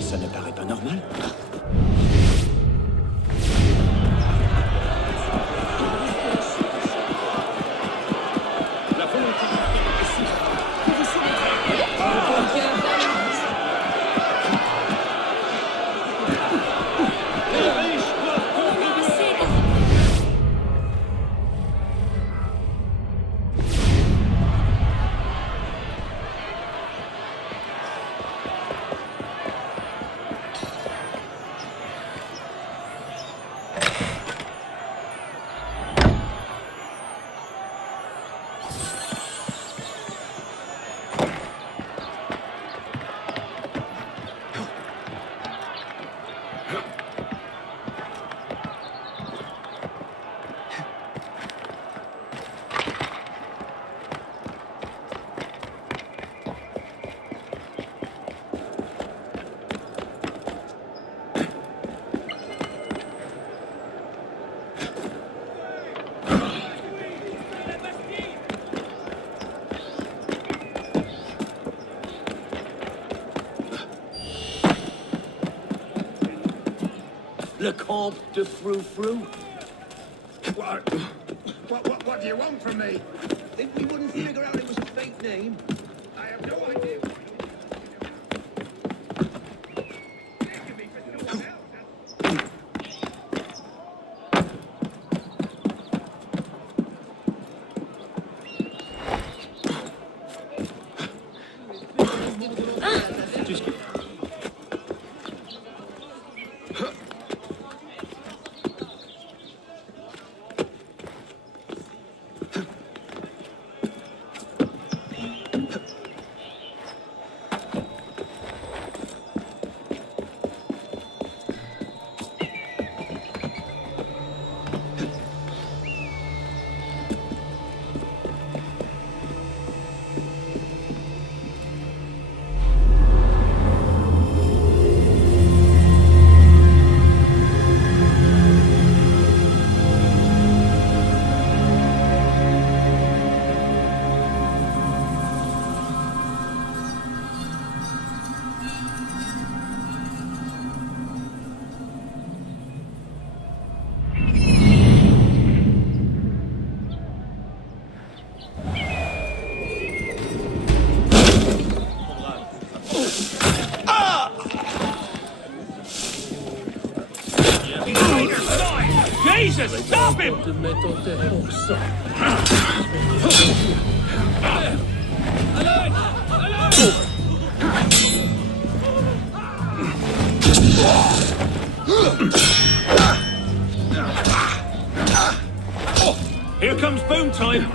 Ça ne paraît pas normal. La volonté est ici. Vous Le comte de Frou-Frou. What do you want from me? Think we wouldn't figure out it was a fake name? I have no idea. Jesus, stop him! Here comes boom time!